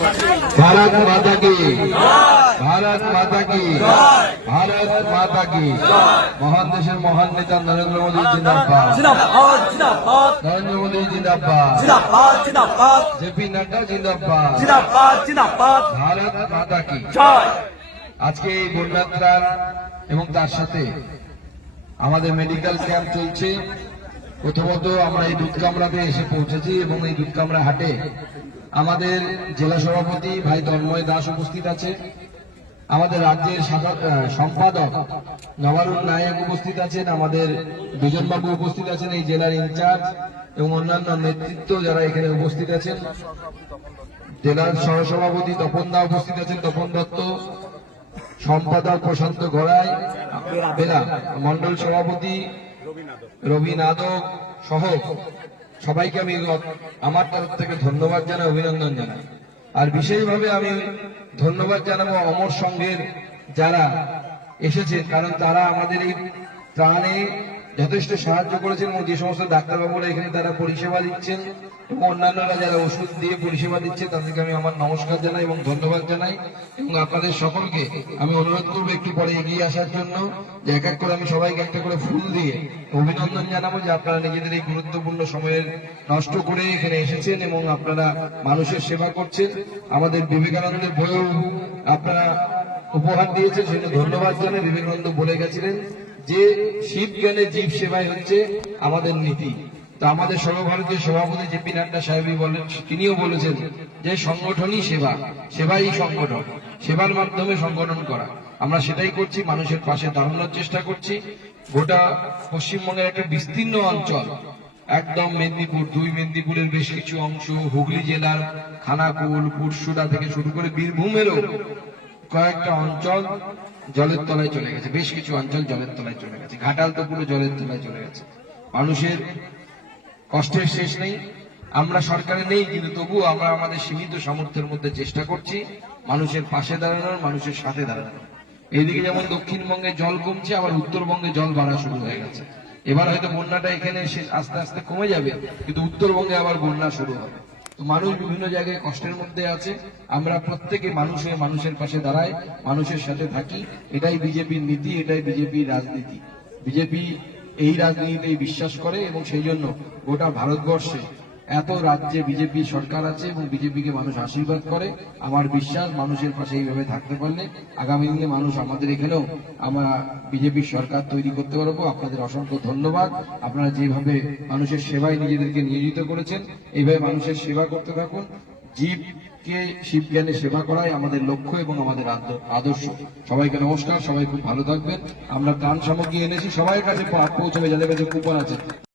भारत माता की भारत माता की भारत माता की মহান দেশের মহান নেতা নরেন্দ্র মোদী জিন্দাবাদ জিন্দাবাদ জিন্দাবাদ নরেন্দ্র মোদী জিন্দাবাদ জিন্দাবাদ জিন্দাবাদ জেপি নাড্ডা জিন্দাবাদ জিন্দাবাদ জিন্দাবাদ ভারত মাতা কি জয় আজকে এই বন্যাত্রাণ এবং তার সাথে আমাদের মেডিকেল ক্যাম্প চলছে প্রথমত আমরা এই দুধ কামরাতে এসে পৌঁছেছি এবং এই দুধ কামরা হাটে আমাদের জেলা সভাপতি ভাই তন্ময় দাস উপস্থিত আছে। আমাদের রাজ্যের সম্পাদক নবারুল নায়ক উপস্থিত আছেন, আমাদের দুজনবাবু উপস্থিত আছেন, এই জেলার ইনচার্জ এবং অন্যান্য নেতৃত্ব যারা এখানে উপস্থিত আছেন। জেলার সহসভাপতি তপন দা উপস্থিত আছেন, তপন দত্ত, সম্পাদক প্রশান্ত গড়াই মন্ডল সভাপতি রবি নাদক। সহ সবাইকে আমি আমার তরফ থেকে ধন্যবাদ জানাই, অভিনন্দন জানাই। আর বিশেষভাবে আমি ধন্যবাদ জানাব অমর সঙ্গের যারা এসেছেন কারণ তারা আমাদের এই ত্রাণে যথেষ্ট সাহায্য করেছেন এবং যে সমস্ত ডাক্তারবাবুরা এখানে তারা পরিষেবা দিচ্ছেন এবং অন্যান্যরা যারা ওষুধ দিয়ে পরিষেবা দিচ্ছে, তাদেরকে আমি আমার নমস্কার জানাই এবং ধন্যবাদ জানাই। এবং আপনাদের সকলকে আমি অনুরোধ করব একটু পরে এগিয়ে আসার জন্য যে এক এক করে আমি সবাইকে একটা করে ফুল দিয়ে অভিনন্দন জানাব যে আপনারা নিজেদের এই গুরুত্বপূর্ণ সময়ের নষ্ট করে এখানে এসেছেন এবং আপনারা মানুষের সেবা করছেন। আমাদের বিবেকানন্দের বইও আপনারা উপহার দিয়েছেন, সেজন্য ধন্যবাদ জানাই। বিবেকানন্দ বলে গেছিলেন যে শিব জ্ঞানে জীব সেবাই হচ্ছে আমাদের নীতি। তো আমাদের সর্বভারতীয় সভাপতি জে পি নাড্ডা সাহেবই বলেন, তিনিও বলেছেন যে সংগঠনই সেবা, সেবাই সংগঠন, সেবার মাধ্যমে সংগঠন করা। আমরা সেটাই করছি, মানুষের পাশে দাঁড়ানোর চেষ্টা করছি। গোটা পশ্চিমবঙ্গের একটা বিস্তীর্ণ অঞ্চল, একদম মেদিনীপুর, দুই মেদিনীপুরের বেশ কিছু অংশ, হুগলি জেলার খানাকুল পুরসুরা থেকে শুরু করে বীরভূমেরও কয়েকটা অঞ্চল জলের তলায় চলে গেছে। বেশ কিছু অঞ্চল জলের তলায় চলে গেছে। ঘাটাল তো পুরো জলের তলায় চলে গেছে। মানুষের কষ্টের শেষ নেই। আমরা সরকারে নেই, কিন্তু তবুও আমরা আমাদের সীমিত সামর্থ্যের মধ্যে চেষ্টা করছি মানুষের পাশে দাঁড়ানোর, মানুষের সাথে দাঁড়ানোর। এইদিকে যেমন দক্ষিণবঙ্গে জল কমছে, আবার উত্তরবঙ্গে জল বাড়া শুরু হয়ে গেছে। এবার হয়তো বন্যাটা এখানে এসে আস্তে আস্তে কমে যাবে, কিন্তু উত্তরবঙ্গে আবার বন্যা শুরু হবে। তো মানুষ বিভিন্ন জায়গায় কষ্টের মধ্যে আছে। আমরা প্রত্যেকে মানুষের মানুষের পাশে দাঁড়াই, মানুষের সাথে থাকি। এটাই বিজেপির নীতি, এটাই বিজেপির রাজনীতি। বিজেপি এই রাজনীতিতে বিশ্বাস করে এবং সেই জন্য গোটা ভারতবর্ষে এত রাজ্যে বিজেপি সরকার আছে এবং বিজেপিকে মানুষ আশীর্বাদ করে, আমার বিশ্বাস মানুষের পাশে এইভাবে থাকতে পারলে আগামী দিনে মানুষ আমাদের এখানেও আমরা বিজেপির সরকার তৈরি করতে পারব। আপনাদের অসংখ্য ধন্যবাদ। আপনারা যেভাবে মানুষের সেবায় নিজেদেরকে নিয়োজিত করেছেন, এইভাবে মানুষের সেবা করতে থাকুন। জীবকে শিব জ্ঞানে সেবা করাই আমাদের লক্ষ্য এবং আমাদের আদ- আদর্শ। সবাইকে নমস্কার, সবাই খুব ভালো থাকবেন। আমরা ত্রাণ সামগ্রী এনেছি সবাই কাছে পৌঁছবে, যাদের কাছে কুপন আছে।